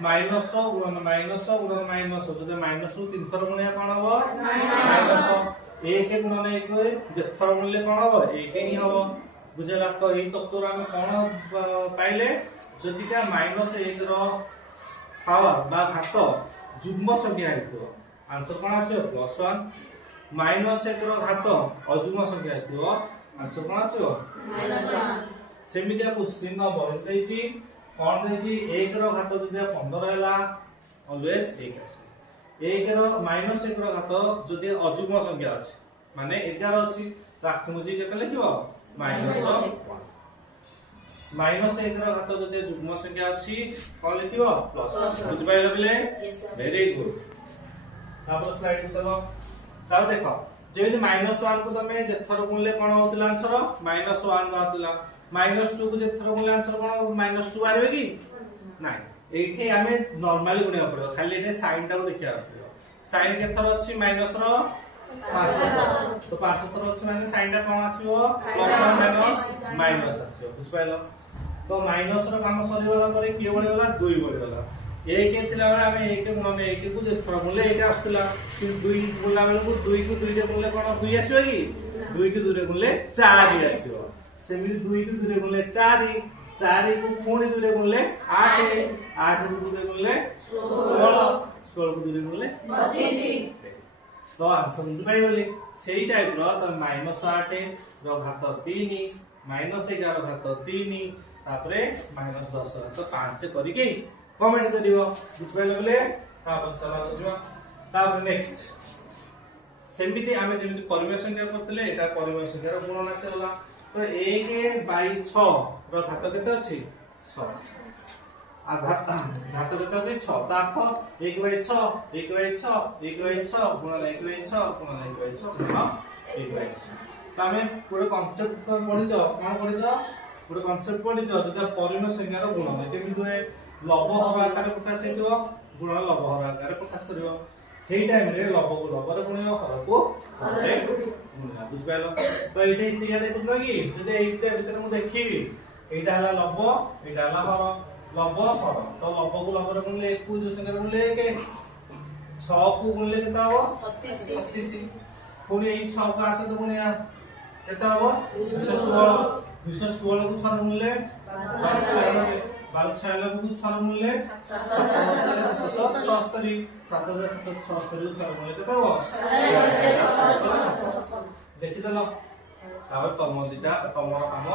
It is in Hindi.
माइनस गुणन माइनस गुणन माइनस जदि माइनस को 3 थर गुणिया कोन हो माइनस 1 गुणन 1 जेथर गुणले कोन हो 1 ही हो बुझला। तो एई तत्व हम कोन पाइले जदि का माइनस 1 रो पावर बा घात जुग्म संख्या हेतु आंसर कोन आछो +1 माइनस 1 रो घात अजुग्म संख्या हेतु आंसर कोन आछो -1 सेमितिया क्वेश्चन नंबर देछि कोन देछि 1 रो घात जदि 15 हैला ऑलवेज 1 आसे 1 रो माइनस 1 रो घात जदि अजुग्म संख्या अछि माने 11 अछि ताकु मुझे केते लिखिबो -1 माइनस 1 रो घात जदि जुग्म संख्या अछि कोन लिखिबो प्लस बुझ पाइले बिले वेरी गुड। तापर स्लाइड को चलो तार देखो जेमिति -1 को तमे जेथर गुणले कोन होतला आंसर -1 बातला -2 को जेथर गुणले आंसर कोन -2 आरिबे कि नाही एठी हमें नॉर्मली गुणिया पड़ो खाली एठे साइन टा को देखिया पड़ो साइन केथर अछि माइनस रो 5 तो 5 थर अछि माने साइन टा कोन आसीबो +1 माइनस आसीबो बुझ पाइलो। तो माइनस रो काम सरी वाला परे के बढी गला 2 बढी गला 1 थिला बेला हमें 1 गुणन 1 को जेथर गुणले 1 आस्तला कि 2 गुणला बेला को 2 को 2 रे गुणले कोन 2 आसीबो कि 2 को 2 रे गुणले 4 ही आसीबो सेमि 2 को 2 रे गुणले 4 4 को पुणी 2 रे गुणले 8 8 को 2 रे गुणले 16 16 को 2 रे गुणले 32 तो आंसर बुझ पाइ गले सेही टाइप रो त -8 रो घात 3 -11 घात 3 तापरे -10 घात 5 करिके कमेंट करिवो बुझ पाइले बोले तापर चला बुझवा। तापर नेक्स्ट सेमिति आमे जेमिति परिमेय संख्या करतले एटा परिमेय संख्या रो गुणन चला तो 1/6 रो घात केते अछि 6 घात केते अछि 6 ताख 1/6 1/6 1/6 गुणन 1/6 गुणन 1/6 गुणन 1/6 तमे पूरा कांसेप्ट पढिजो कोन पढिजो पूरा कांसेप्ट पढिजो जदा परिमेय संख्या रो गुणन केमिति होय लव हर आकार प्रकाश हेतु गुणन लव हर आकार प्रकाश करिवो सेही टाइम रे लव को लव रे गुणियो हर को हर रे गुणियो बुझ पाइलो। तो एटे सिया देखुनो कि जदि एइटा भीतर मु देखिबी एइटा हला लव एइटा हला हर लव हर तो लव को लव रे गुणले 1 को जो संख्या रे गुणले 1 6 को गुणले केता हो 36 पुनी एइ 6 को आसे तो गुणिया केता हो 216 216 को 6 गुणले 12 6 को 6 गुणले 77 7766 गुणले केता हो देखि दलो साबर तम दिटा तमर काम